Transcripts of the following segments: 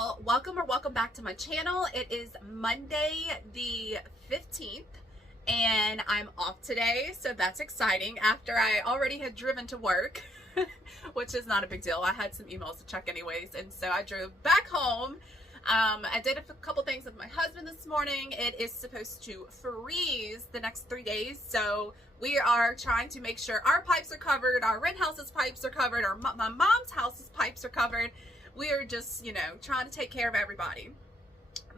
y'all, welcome back to my channel. It is Monday the 15th and I'm off today, so that's exciting after I already had driven to work which is not a big deal. I had some emails to check anyways, and so I drove back home. I did a couple things with my husband this morning. It is supposed to freeze the next 3 days, so we are trying to make sure our pipes are covered, our rent house's pipes are covered, my mom's house's pipes are covered. We are just, trying to take care of everybody.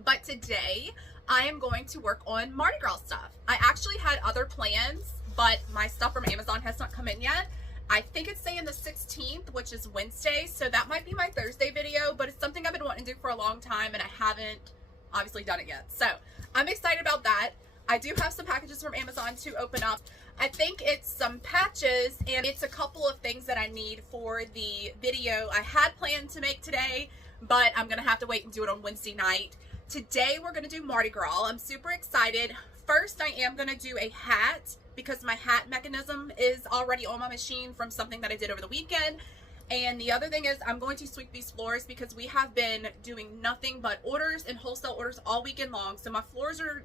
But today I am going to work on Mardi Gras stuff. I actually had other plans, but my stuff from Amazon has not come in yet. I think it's saying the 16th, which is Wednesday, so that might be my Thursday video, but it's something I've been wanting to do for a long time and I haven't obviously done it yet. So I'm excited about that. I do have some packages from Amazon to open up. I think it's some patches and it's a couple of things that I need for the video I had planned to make today, but I'm gonna have to wait and do it on Wednesday night. Today we're gonna do Mardi Gras. I'm super excited. First, I am gonna do a hat because my hat mechanism is already on my machine from something that I did over the weekend. And the other thing is I'm going to sweep these floors because we have been doing nothing but orders and wholesale orders all weekend long. So my floors are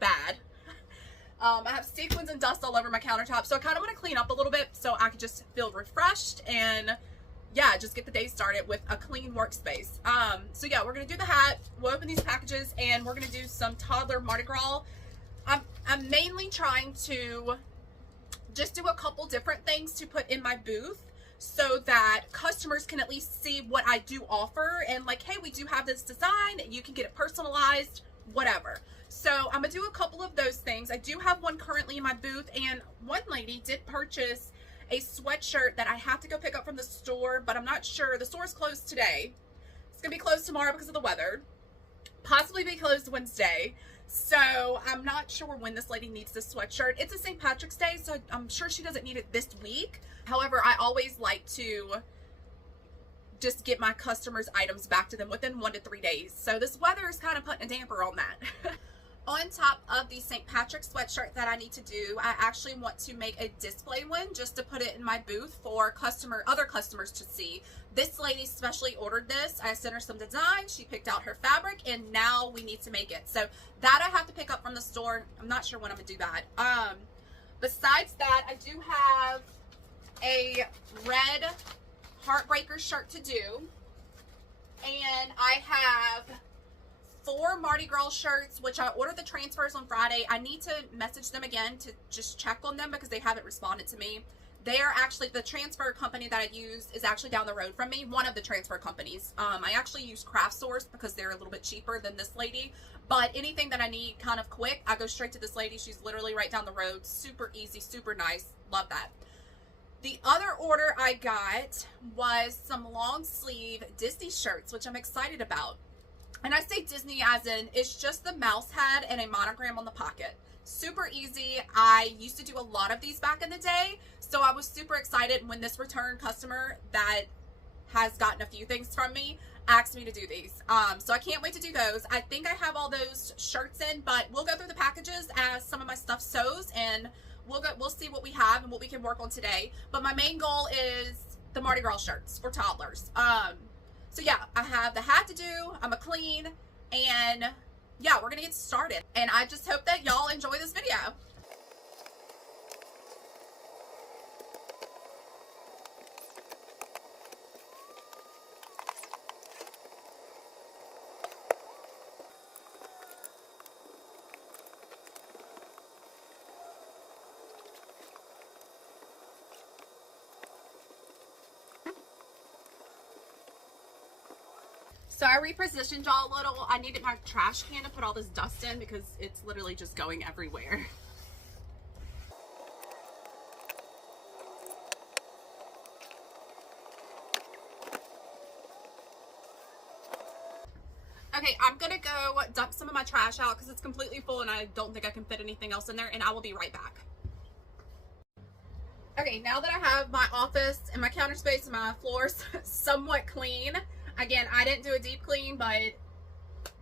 bad. I have sequins and dust all over my countertop, so I kind of want to clean up a little bit so I can just feel refreshed and yeah, just get the day started with a clean workspace. So yeah, we're gonna do the hat, we'll open these packages, and we're gonna do some toddler Mardi Gras. I'm mainly trying to just do a couple different things to put in my booth so that customers can at least see what I do offer and like, hey, we do have this design, you can get it personalized, whatever. So I'm gonna do a couple of those things. I do have one currently in my booth, and one lady did purchase a sweatshirt that I have to go pick up from the store, but I'm not sure. The store's closed today. It's gonna be closed tomorrow because of the weather. Possibly be closed Wednesday. So I'm not sure when this lady needs this sweatshirt. It's a St. Patrick's Day, so I'm sure she doesn't need it this week. However, I always like to just get my customers' items back to them within 1 to 3 days. So this weather is kind of putting a damper on that. On top of the St. Patrick's sweatshirt that I need to do, I actually want to make a display one just to put it in my booth for other customers to see. This lady specially ordered this. I sent her some design, she picked out her fabric, and now we need to make it. So that I have to pick up from the store. I'm not sure when I'm gonna do that. Besides that, I do have a red Heartbreaker shirt to do, and I have 4 Mardi Gras shirts, which I ordered the transfers on Friday. I need to message them again to just check on them because they haven't responded to me. They are actually, the transfer company that I use is actually down the road from me, one of the transfer companies. I actually use Craft Source because they're a little bit cheaper than this lady, but anything that I need kind of quick, I go straight to this lady. She's literally right down the road. Super easy, super nice. Love that. The other order I got was some long sleeve Disney shirts, which I'm excited about. And I say Disney as in, it's just the mouse head and a monogram on the pocket. Super easy. I used to do a lot of these back in the day, so I was super excited when this return customer that has gotten a few things from me asked me to do these. So I can't wait to do those. I think I have all those shirts in, but we'll go through the packages as some of my stuff sews, and we'll see what we have and what we can work on today. But my main goal is the Mardi Gras shirts for toddlers. So yeah, I have the hat to do, I'm a clean, and yeah, we're gonna get started. And I just hope that y'all enjoy this video. So I repositioned y'all a little. I needed my trash can to put all this dust in because it's literally just going everywhere. Okay, I'm gonna go dump some of my trash out because it's completely full and I don't think I can fit anything else in there, and I will be right back. Okay, now that I have my office and my counter space and my floors somewhat clean, again, I didn't do a deep clean, but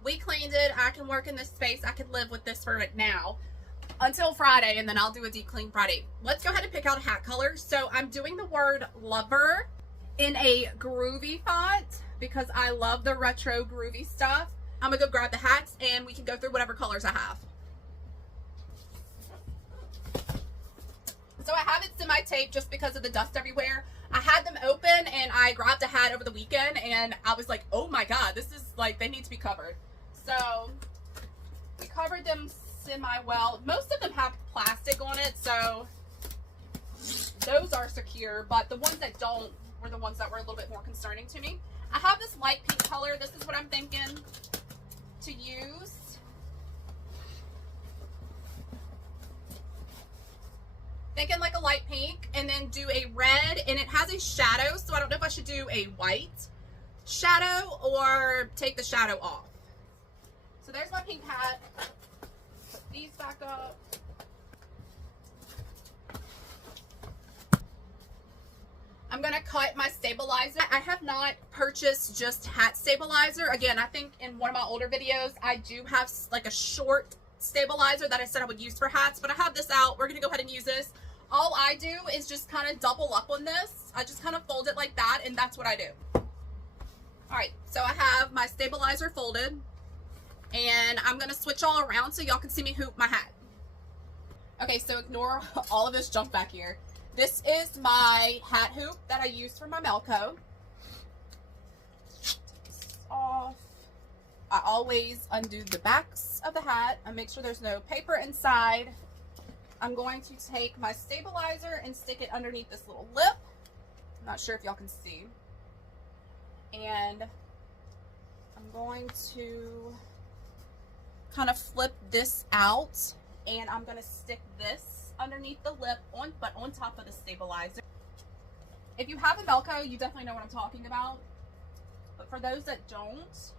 we cleaned it. I can work in this space. I can live with this for it now until Friday, and then I'll do a deep clean Friday. Let's go ahead and pick out a hat color. So I'm doing the word lover in a groovy font because I love the retro groovy stuff. I'm gonna go grab the hats and we can go through whatever colors I have. So I have it semi-taped just because of the dust everywhere. I had them open and I grabbed a hat over the weekend and I was like, oh my God, this is like, they need to be covered. So we covered them semi-well. Most of them have plastic on it, so those are secure, but the ones that don't were the ones that were a little bit more concerning to me. I have this light pink color. This is what I'm thinking to use. Thinking like a light pink, and then do a red, and it has a shadow, so I don't know if I should do a white shadow or take the shadow off. So there's my pink hat. Put these back up. I'm gonna cut my stabilizer. I have not purchased just hat stabilizer. Again, I think in one of my older videos, I do have like a short stabilizer that I said I would use for hats, but I have this out. We're gonna go ahead and use this. All I do is just kind of double up on this. I just kind of fold it like that, and that's what I do. All right, so I have my stabilizer folded, and I'm gonna switch all around so y'all can see me hoop my hat. Okay, so ignore all of this junk back here. This is my hat hoop that I use for my Melco. Take this off. I always undo the backs of the hat and make sure there's no paper inside. I'm going to take my stabilizer and stick it underneath this little lip. I'm not sure if y'all can see. And I'm going to kind of flip this out, and I'm going to stick this underneath the lip but on top of the stabilizer. If you have a Melco, you definitely know what I'm talking about. But for those that don't,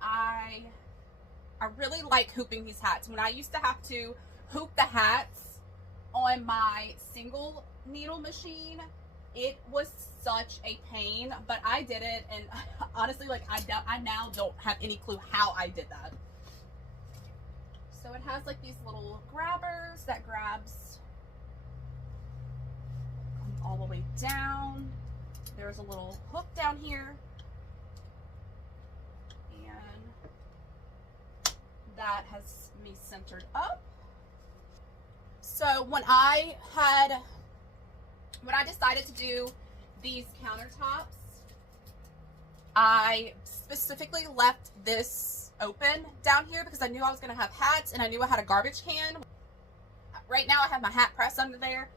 I really like hooping these hats. When I used to have to hoop the hats on my single needle machine, it was such a pain, but I did it, and honestly, like I now don't have any clue how I did that. So it has like these little grabbers that grabs all the way down. There's a little hook down here, and that has me centered up. So when I decided to do these countertops, I specifically left this open down here because I knew I was going to have hats, and I knew I had a garbage can. Right now I have my hat press under there,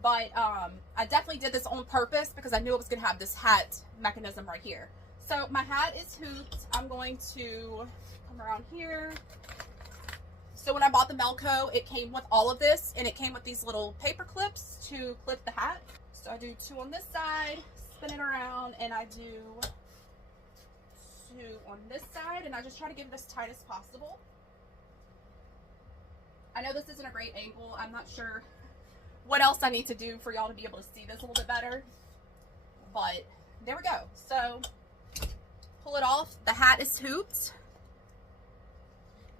but I definitely did this on purpose because I knew I was going to have this hat mechanism right here. So my hat is hooped. I'm going to come around here. So when I bought the Melco, it came with all of this, and it came with these little paper clips to clip the hat. So I do 2 on this side, spin it around, and I do 2 on this side, and I just try to get it as tight as possible. I know this isn't a great angle. I'm not sure what else I need to do for y'all to be able to see this a little bit better, but there we go. So pull it off. The hat is hooped.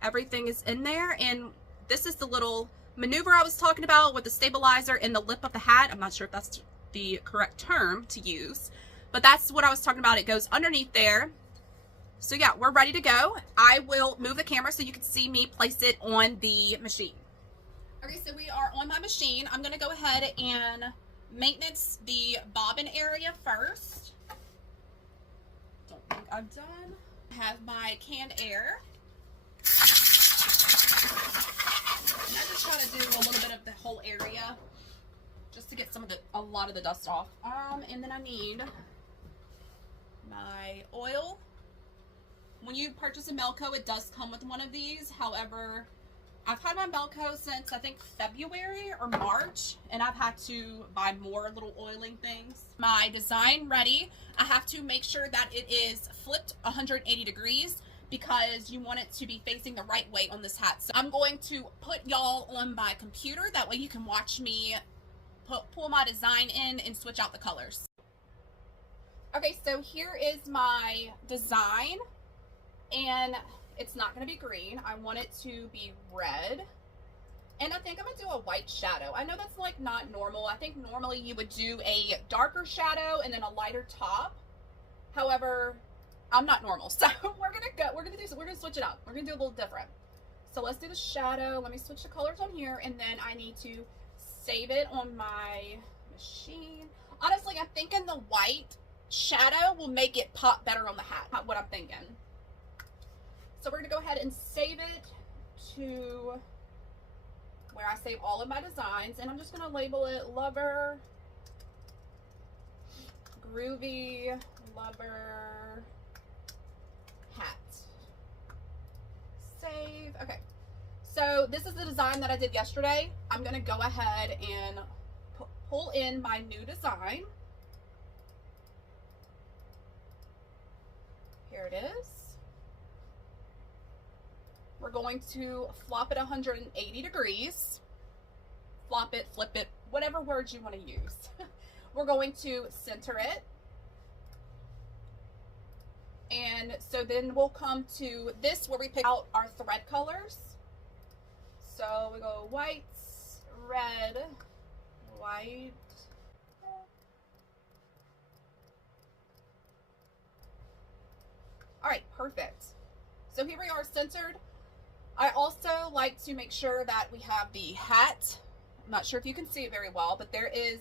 Everything is in there, and this is the little maneuver I was talking about with the stabilizer and the lip of the hat. I'm not sure if that's the correct term to use, but that's what I was talking about. It goes underneath there. So yeah, we're ready to go. I will move the camera so you can see me place it on the machine. Okay, so we are on my machine. I'm gonna go ahead and maintenance the bobbin area first. Don't think I'm done. I have my canned air. And I just try to do a little bit of the whole area just to get a lot of the dust off. And then I need my oil. When you purchase a Melco, it does come with one of these. However, I've had my Melco since I think February or March, and I've had to buy more little oiling things. My design ready. I have to make sure that it is flipped 180 degrees because you want it to be facing the right way on this hat. So I'm going to put y'all on my computer. That way you can watch me pull my design in and switch out the colors. Okay, so here is my design, and it's not going to be green. I want it to be red, and I think I'm going to do a white shadow. I know that's like not normal. I think normally you would do a darker shadow and then a lighter top, However, I'm not normal, so we're gonna switch it up. We're gonna do a little different. So let's do the shadow. Let me switch the colors on here, and then I need to save it on my machine. Honestly, I'm thinking the white shadow will make it pop better on the hat. What I'm thinking. So we're gonna go ahead and save it to where I save all of my designs, and I'm just gonna label it Lover, Groovy Lover Hat. Save. Okay. So this is the design that I did yesterday. I'm gonna go ahead and pull in my new design. Here it is. We're going to flop it 180 degrees. Flop it, flip it, whatever words you want to use. We're going to center it. And so then we'll come to this where we pick out our thread colors. So we go white, red, white. All right, perfect. So here we are centered. I also like to make sure that we have the hat. I'm not sure if you can see it very well, but there is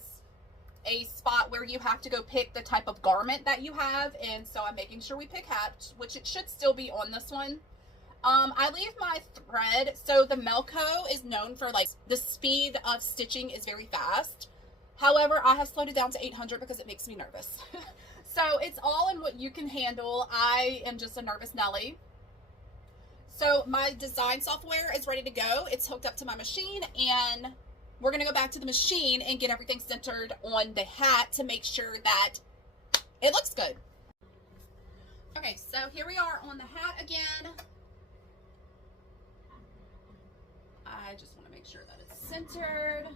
a spot where you have to go pick the type of garment that you have, and so I'm making sure we pick hat, which it should still be on this one. I leave my thread, so the Melco is known for like the speed of stitching is very fast. However, I have slowed it down to 800 because it makes me nervous. So it's all in what you can handle. I am just a nervous Nelly. So my design software is ready to go. It's hooked up to my machine, and we're going to go back to the machine and get everything centered on the hat to make sure that it looks good. Okay, so here we are on the hat again. I just want to make sure that it's centered.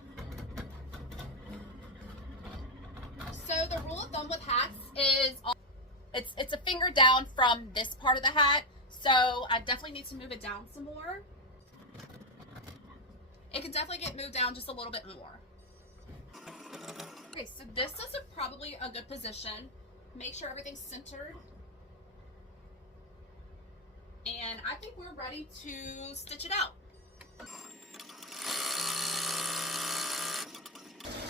So the rule of thumb with hats is it's a finger down from this part of the hat. So I definitely need to move it down some more. It can definitely get moved down just a little bit more. Okay, so this is probably a good position. Make sure everything's centered. And I think we're ready to stitch it out.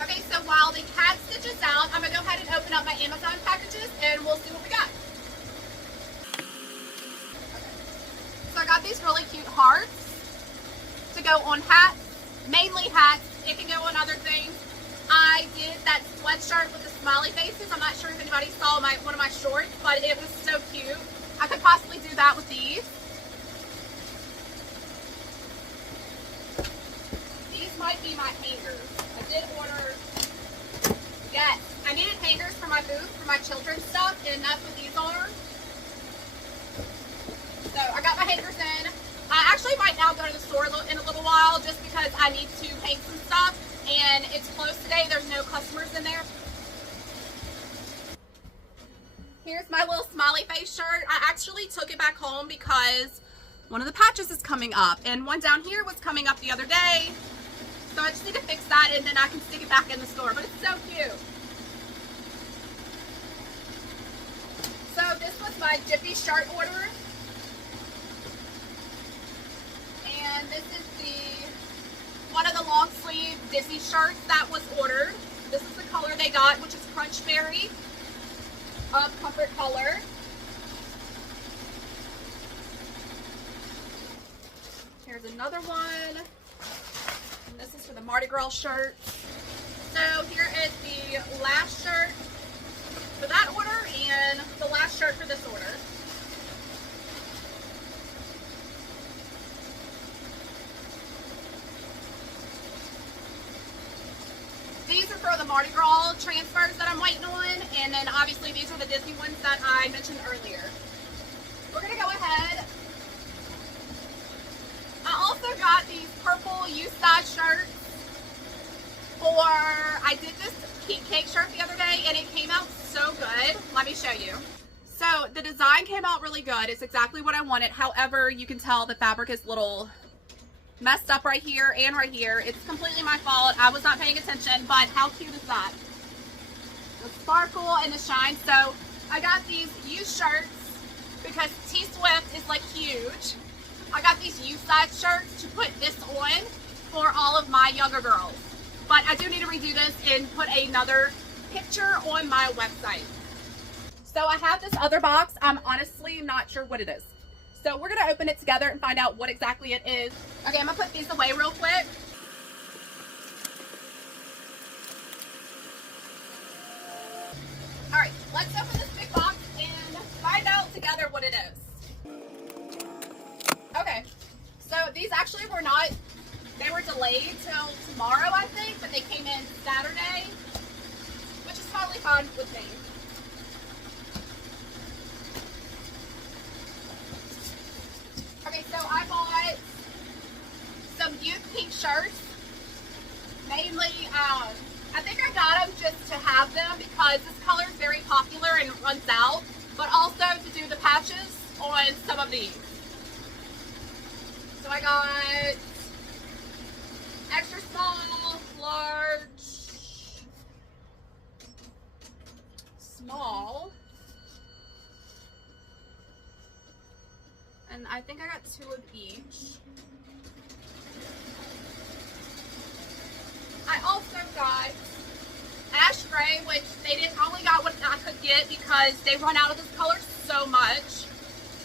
Okay, so while the cat stitches out, I'm gonna go ahead and open up my Amazon packages and we'll see what we got. So I got these really cute hearts to go on hats, mainly hats. It can go on other things. I did that sweatshirt with the smiley faces. I'm not sure if anybody saw one of my shorts, but it was so cute. I could possibly do that with these. These might be my hangers. I did order, yes, I needed hangers for my booth, for my children's stuff, and that's what these are. So I got my hangers in. I actually might now go to the store in a little while just because I need to hang some stuff, and it's closed today. There's no customers in there. Here's my little smiley face shirt. I actually took it back home because one of the patches is coming up, and one down here was coming up the other day. So I just need to fix that, and then I can stick it back in the store. But it's so cute. So this was my Jiffy shirt order. And this is one of the long sleeve Disney shirts that was ordered. This is the color they got, which is Crunch Berry of Comfort Color. Here's another one. And this is for the Mardi Gras shirt. So here is the last shirt for that order and the last shirt for this order. These are for the Mardi Gras transfers that I'm waiting on, and then obviously these are the Disney ones that I mentioned earlier. We're going to go ahead. I also got these purple U-size shirts I did this heat cake shirt the other day, and it came out so good. Let me show you. So the design came out really good. It's exactly what I wanted. However, you can tell the fabric is a little messed up right here and right here. It's completely my fault. I was not paying attention, but how cute is that? The sparkle and the shine. So I got these used shirts because T Swift is like huge. I got these U-size shirts to put this on for all of my younger girls. But I do need to redo this and put another picture on my website. So I have this other box. I'm honestly not sure what it is. So we're gonna open it together and find out what exactly it is. Okay, I'm gonna put these away real quick. All right, let's open this big box and find out together what it is. Okay, so these actually were not, they were delayed till tomorrow, I think, but they came in Saturday, which is totally fine with me. Okay, so I bought some youth pink shirts. Mainly, I think I got them just to have them because this color is very popular and it runs out, but also to do the patches on some of these. So I got extra small, large, small, and I think I got 2 of each. I also got ash gray, which they didn't only got what I could get because they run out of this color so much.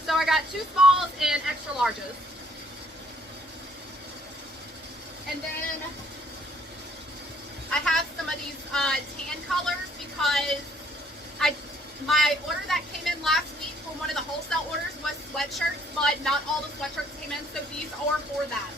So I got 2 smalls and extra larges. And then I have some of these tan colors because my order that came in last week for one of the wholesale orders was sweatshirts, but not all the sweatshirts came in, so these are for that.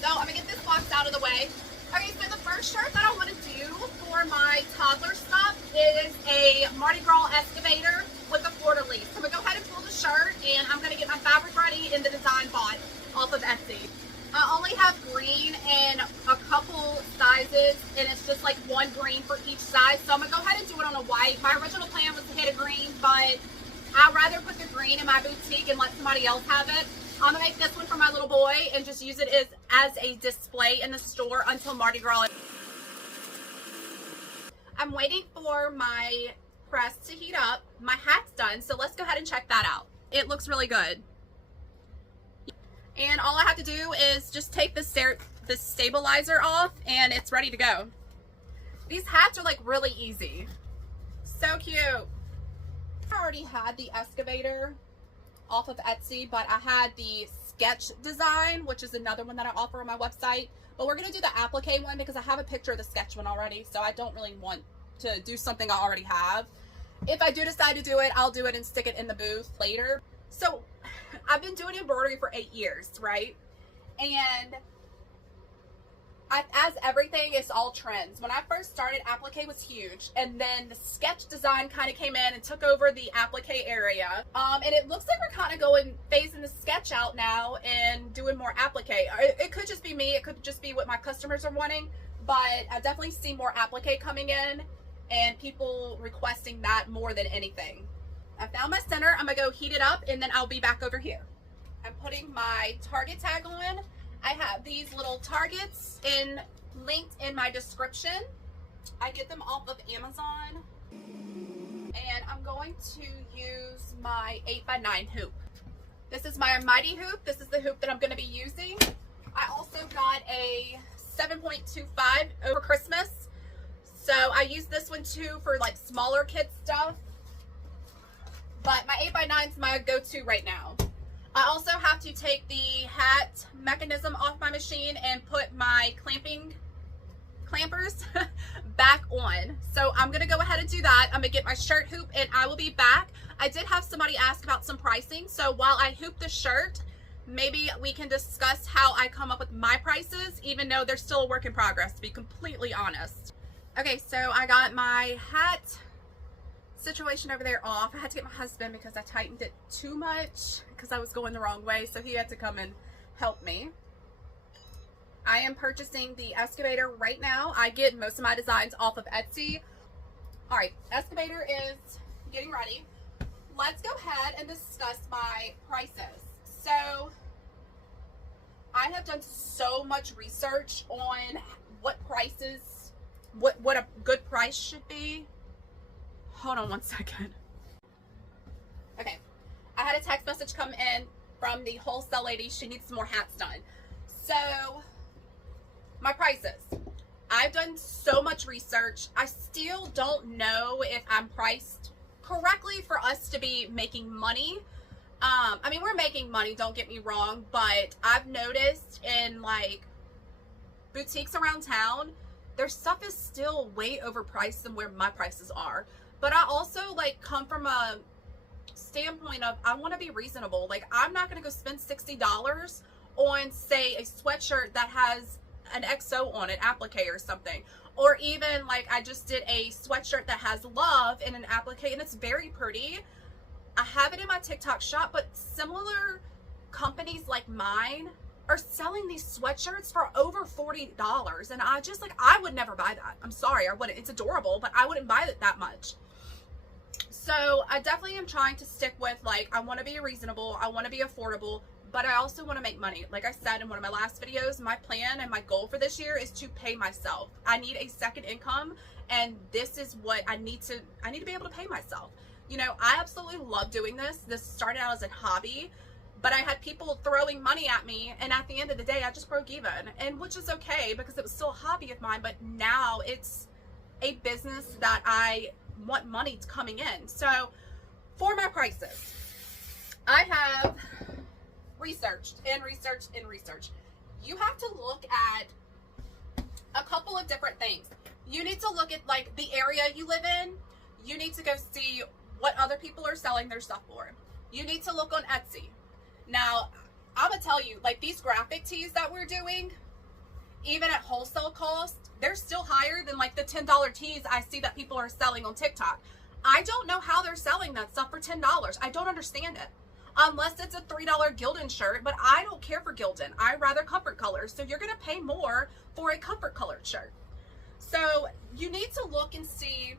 So I'm gonna get this box out of the way. Okay, so the first shirt that I want to do for my toddler stuff is a Mardi Gras excavator with a fleur-de-lis. So I'm gonna go ahead and pull the shirt, and I'm gonna get my fabric ready in the design bot off of Etsy. I only have green in a couple sizes, and it's just like 1 green for each size. So I'm gonna go ahead and do it on a white. My original plan was to hit a green, but I'd rather put the green in my boutique and let somebody else have it. I'm gonna make this one for my little boy and just use it as a display in the store until Mardi Gras. I'm waiting for my press to heat up. My hat's done, so let's go ahead and check that out. It looks really good. And all I have to do is just take the stabilizer off and it's ready to go. These hats are like really easy. So cute. I already had the excavator off of Etsy, but I had the sketch design, which is another one that I offer on my website. But we're gonna do the applique one because I have a picture of the sketch one already, so I don't really want to do something I already have. If I do decide to do it, I'll do it and stick it in the booth later. So I've been doing embroidery for 8 years, right? And as everything, it's all trends. When I first started, applique was huge, and then the sketch design kind of came in and took over the applique area. And it looks like we're kind of phasing the sketch out now and doing more applique. It could just be me, it could just be what my customers are wanting, but I definitely see more applique coming in and people requesting that more than anything. I found my center. I'm gonna go heat it up and then I'll be back over here. I'm putting my Target tag on. I have these little Targets linked in my description. I get them off of Amazon. And I'm going to use my 8x9 hoop. This is my Mighty hoop. This is the hoop that I'm gonna be using. I also got a 7.25 over Christmas. So I use this one too for like smaller kid stuff. But my 8x9 is my go-to right now. I also have to take the hat mechanism off my machine and put my clampers back on. So I'm gonna go ahead and do that. I'm gonna get my shirt hoop and I will be back. I did have somebody ask about some pricing. So while I hoop the shirt, maybe we can discuss how I come up with my prices, even though they're still a work in progress, to be completely honest. Okay, so I got my hat situation over there off. I had to get my husband because I tightened it too much because I was going the wrong way, so he had to come and help me. I am purchasing the excavator right now. I get most of my designs off of Etsy. All right, excavator is getting ready. Let's go ahead and discuss my prices. So I have done so much research on what prices, what a good price should be. Hold on one second. message come in from the wholesale lady. She needs some more hats done. So my prices. I've done so much research. I still don't know if I'm priced correctly for us to be making money. I mean, we're making money, don't get me wrong, but I've noticed in like boutiques around town, their stuff is still way overpriced than where my prices are. But I also like come from a standpoint of I want to be reasonable. Like, I'm not going to go spend $60 on, say, a sweatshirt that has an XO on it, applique or something. Or even like I just did a sweatshirt that has love in an applique and it's very pretty. I have it in my TikTok shop, but similar companies like mine are selling these sweatshirts for over $40. And I just like, I would never buy that. I'm sorry, I wouldn't. It's adorable, but I wouldn't buy it that much. So I definitely am trying to stick with like, I want to be reasonable. I want to be affordable, but I also want to make money. Like I said in one of my last videos, my plan and my goal for this year is to pay myself. I need a second income, and this is what I need to be able to pay myself. You know, I absolutely love doing this. This started out as a hobby, but I had people throwing money at me, and at the end of the day, I just broke even, and which is okay because it was still a hobby of mine, but now it's a business that I want money coming in. So for my prices, I have researched and researched and researched. You have to look at a couple of different things. You need to look at like the area you live in. You need to go see what other people are selling their stuff for. You need to look on Etsy. Now, I'm gonna tell you, like these graphic tees that we're doing, even at wholesale cost, they're still higher than like the $10 tees I see that people are selling on TikTok. I don't know how they're selling that stuff for $10. I don't understand it. Unless it's a $3 Gildan shirt, but I don't care for Gildan. I rather comfort colors. So you're gonna pay more for a comfort colored shirt. So you need to look and see.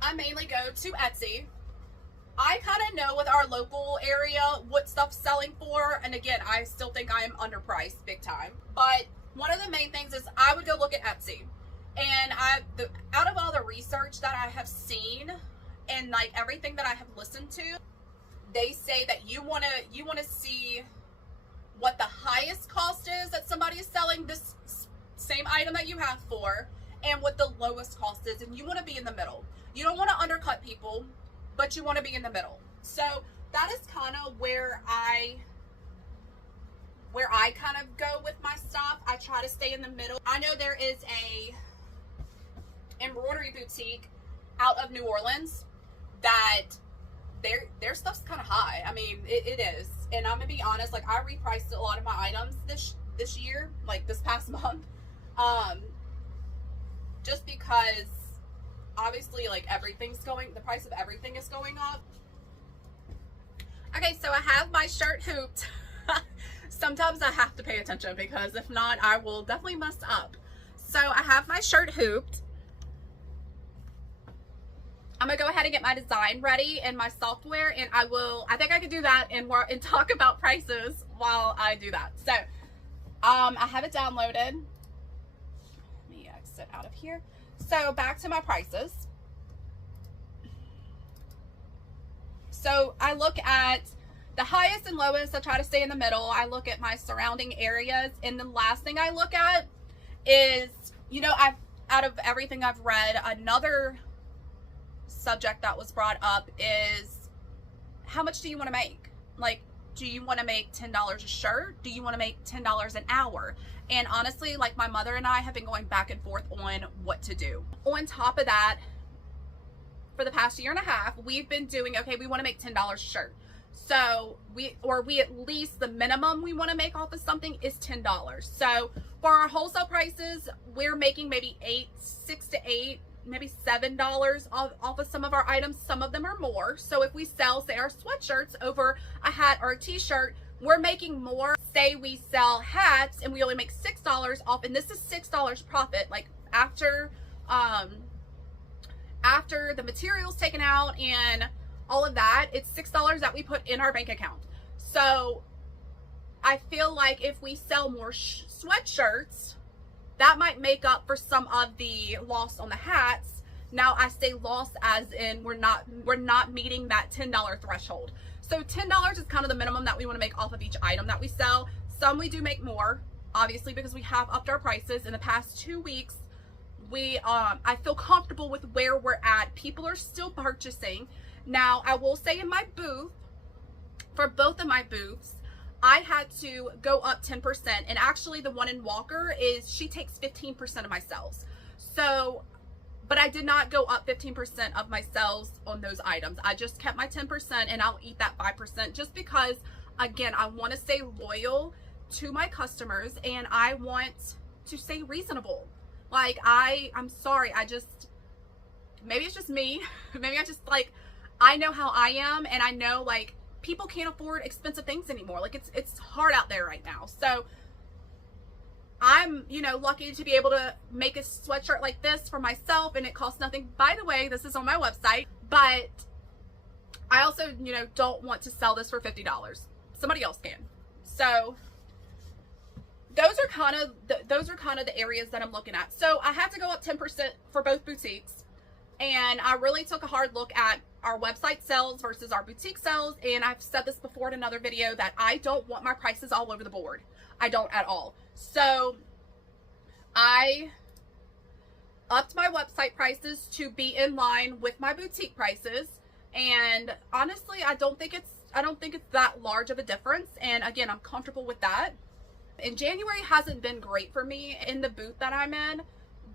I mainly go to Etsy. I kind of know with our local area what stuff's selling for. And again, I still think I am underpriced big time. But one of the main things is I would go look at Etsy. And out of all the research that I have seen and like everything that I have listened to, they say that you want to see what the highest cost is that somebody is selling this same item that you have for, and what the lowest cost is, and you want to be in the middle. You don't want to undercut people, but you want to be in the middle. So that is kind of where I kind of go with my stuff. I try to stay in the middle. I know there is a embroidery boutique out of New Orleans that their stuff's kind of high. I mean, it is. And I'm gonna be honest, like I repriced a lot of my items this year, like this past month. Just because obviously like the price of everything is going up. Okay, so I have my shirt hooped. Sometimes I have to pay attention because if not, I will definitely mess up. So I have my shirt hooped. I'm gonna go ahead and get my design ready in my software, and I think I could do that and talk about prices while I do that. So I have it downloaded. Let me exit out of here. So back to my prices. So I look at the highest and lowest. I try to stay in the middle. I look at my surrounding areas, and the last thing I look at is, you know, out of everything I've read, another subject that was brought up is how much do you want to make? Like, do you want to make $10 a shirt? Do you want to make $10 an hour? And honestly, like my mother and I have been going back and forth on what to do. On top of that, for the past year and a half, we've been doing, okay, we want to make $10 a shirt. So we at least the minimum we want to make off of something is $10. So for our wholesale prices, we're making maybe $6 to $8, maybe $7 off of some of our items. Some of them are more. So if we sell, say, our sweatshirts over a hat or a t-shirt, we're making more. Say we sell hats and we only make $6 off, and this is $6 profit, like after the materials taken out and all of that, it's $6 that we put in our bank account. So I feel like if we sell more sweatshirts, that might make up for some of the loss on the hats. Now I say loss as in we're not meeting that $10 threshold. So $10 is kind of the minimum that we want to make off of each item that we sell. Some we do make more, obviously, because we have upped our prices. In the past 2 weeks, I feel comfortable with where we're at. People are still purchasing. Now, I will say in my booth, for both of my booths, I had to go up 10%. And actually the one in Walker she takes 15% of my sales. So, but I did not go up 15% of my sales on those items. I just kept my 10% and I'll eat that 5% just because, again, I want to stay loyal to my customers and I want to stay reasonable. Like, I'm sorry, maybe it's just me. Maybe I know how I am, and I know, like, people can't afford expensive things anymore. Like, it's hard out there right now. So I'm, lucky to be able to make a sweatshirt like this for myself, and it costs nothing. By the way, this is on my website, but I also, don't want to sell this for $50. Somebody else can. So those are kind of the areas that I'm looking at. So I had to go up 10% for both boutiques, and I really took a hard look at our website sales versus our boutique sales. And I've said this before in another video that I don't want my prices all over the board. I don't at all. So I upped my website prices to be in line with my boutique prices. And honestly, I don't think it's that large of a difference. And again, I'm comfortable with that. And January hasn't been great for me in the booth that I'm in,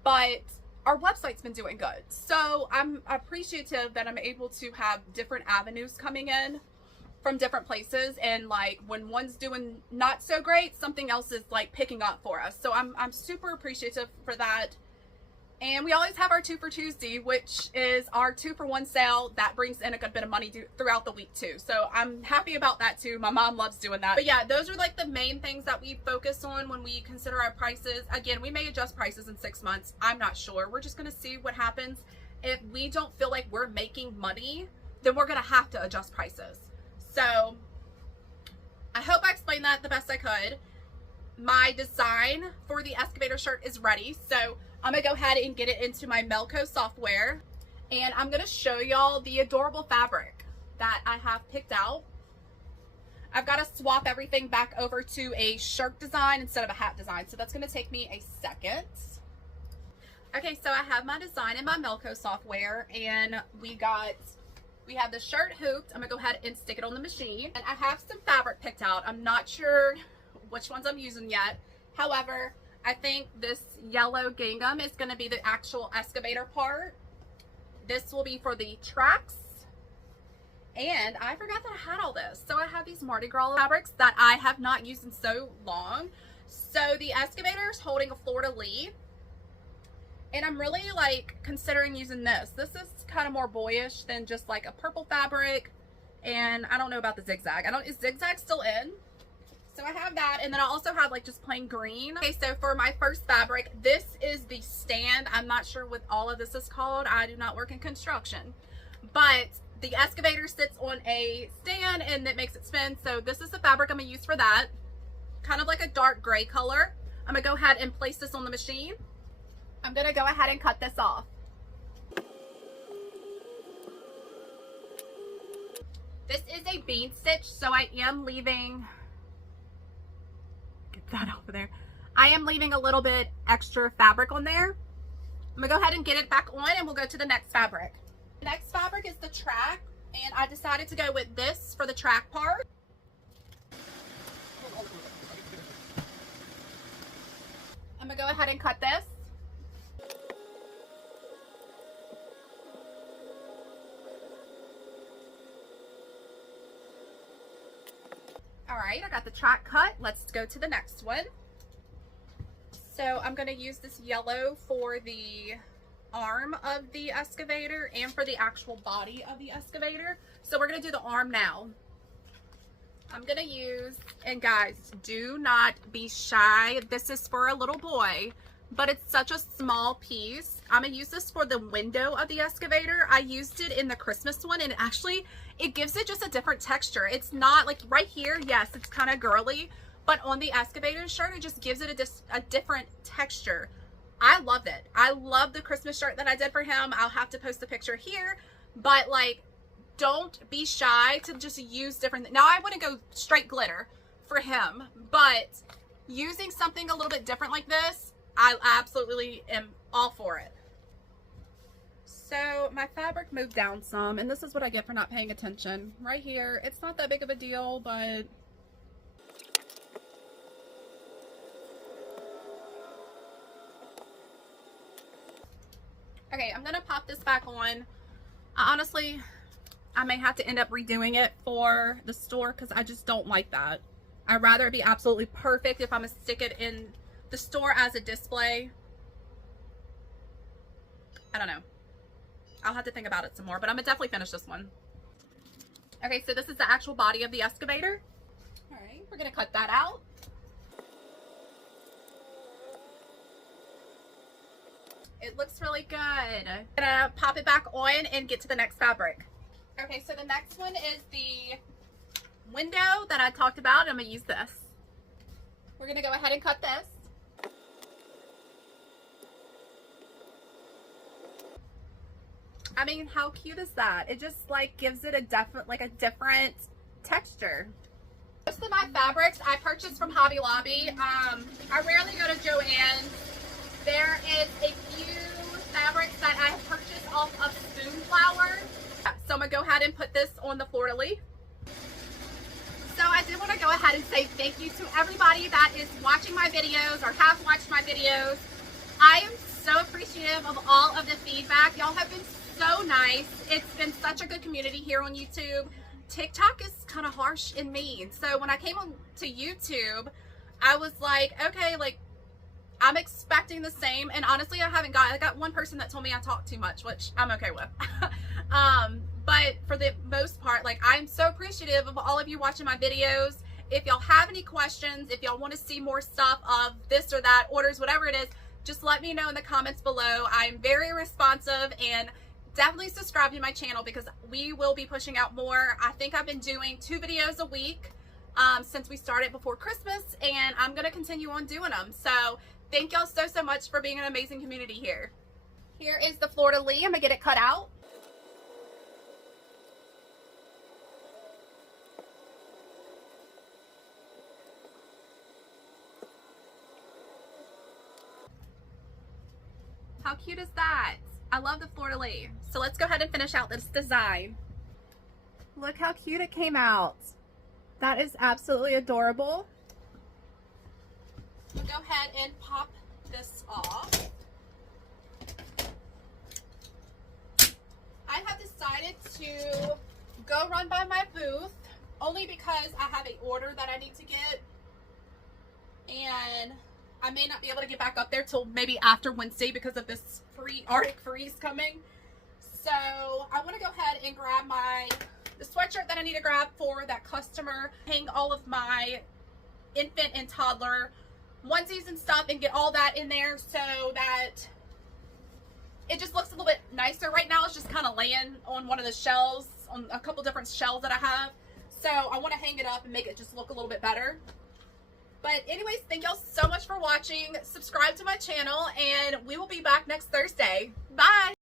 but our website's been doing good. So I'm appreciative that I'm able to have different avenues coming in from different places. And like when one's doing not so great, something else is like picking up for us. So I'm super appreciative for that. And we always have our 2 for Tuesday, which is our 2-for-1 sale that brings in a good bit of money throughout the week too. So I'm happy about that too. My mom loves doing that. But yeah, those are like the main things that we focus on when we consider our prices. Again, we may adjust prices in 6 months. I'm not sure. We're just going to see what happens. If we don't feel like we're making money, then we're going to have to adjust prices. So I hope I explained that the best I could. My design for the excavator shirt is ready. So I'm gonna go ahead and get it into my Melco software, and I'm gonna show y'all the adorable fabric that I have picked out. I've got to swap everything back over to a shirt design instead of a hat design, so that's gonna take me a second. Okay, so I have my design in my Melco software, and we have the shirt hooped. I'm gonna go ahead and stick it on the machine, and I have some fabric picked out. I'm not sure which ones I'm using yet. However, I think this yellow gingham is going to be the actual excavator part. This will be for the tracks. And I forgot that I had all this. So I have these Mardi Gras fabrics that I have not used in so long. So the excavator is holding a fleur-de-lis. And I'm really like considering using this. This is kind of more boyish than just like a purple fabric. And I don't know about the zigzag. Is zigzag still in? So I have that, and then I also have like just plain green. Okay, so for my first fabric, this is the stand. I'm not sure what all of this is called. I do not work in construction. But the excavator sits on a stand and it makes it spin. So this is the fabric I'm gonna use for that. Kind of like a dark gray color. I'm gonna go ahead and place this on the machine. I'm gonna go ahead and cut this off. This is a bead stitch, so I am leaving that over there. I am leaving a little bit extra fabric on there. I'm gonna go ahead and get it back on, and we'll go to the next fabric. The next fabric is the track, and I decided to go with this for the track part. I'm gonna go ahead and cut this. All right, I got the track cut. Let's go to the next one. So I'm going to use this yellow for the arm of the excavator and for the actual body of the excavator. So we're going to do the arm now. I'm going to use, and guys, do not be shy. This is for a little boy, but it's such a small piece. I'm going to use this for the window of the excavator. I used it in the Christmas one, and actually it gives it just a different texture. It's not like right here, yes, it's kind of girly, but on the excavator shirt, it just gives it a different texture. I love it. I love the Christmas shirt that I did for him. I'll have to post a picture here, but like don't be shy to just use different. Now I wouldn't go straight glitter for him, but using something a little bit different like this, I absolutely am all for it. So my fabric moved down some, and this is what I get for not paying attention. Right here, it's not that big of a deal, but okay, I'm gonna pop this back on. Honestly, I may have to end up redoing it for the store because I just don't like that. I'd rather it be absolutely perfect if I'm gonna stick it in the store as a display. I don't know. I'll have to think about it some more, but I'm gonna definitely finish this one. Okay, so this is the actual body of the excavator. All right, we're gonna cut that out. It looks really good. I'm gonna pop it back on and get to the next fabric. Okay, so the next one is the window that I talked about. I'm gonna use this. We're gonna go ahead and cut this. I mean, how cute is that? It just like gives it a different texture. Most of my fabrics I purchased from Hobby Lobby. I rarely go to Joann's. There is a few fabrics that I have purchased off of Spoonflower. So I'm gonna go ahead and put this on the fleur-de-lis. So I did want to go ahead and say thank you to everybody that is watching my videos or have watched my videos. I am so appreciative of all of the feedback. Y'all have been so nice. It's been such a good community here on YouTube. TikTok is kind of harsh and mean. So when I came on to YouTube, I was like, okay, like I'm expecting the same. And honestly, I got one person that told me I talk too much, which I'm okay with. But for the most part, like I'm so appreciative of all of you watching my videos. If y'all have any questions, if y'all want to see more stuff of this or that, orders, whatever it is, just let me know in the comments below. I'm very responsive, and definitely subscribe to my channel because we will be pushing out more. I think I've been doing 2 videos a week since we started before Christmas, and I'm going to continue on doing them. So thank y'all so much for being an amazing community here. Here is the fleur-de-lis. I'm going to get it cut out. How cute is that? I love the fleur-de-lis. So let's go ahead and finish out this design. Look how cute it came out. That is absolutely adorable. We'll go ahead and pop this off. I have decided to go run by my booth only because I have an order that I need to get, and I may not be able to get back up there till maybe after Wednesday because of this Arctic freeze coming. So I want to go ahead and grab the sweatshirt that I need to grab for that customer, hang all of my infant and toddler onesies and stuff, and get all that in there so that it just looks a little bit nicer. Right now it's just kind of laying on one of the shelves, on a couple different shelves that I have. So I want to hang it up and make it just look a little bit better. But anyways, thank y'all so much for watching. Subscribe to my channel, and we will be back next Thursday. Bye!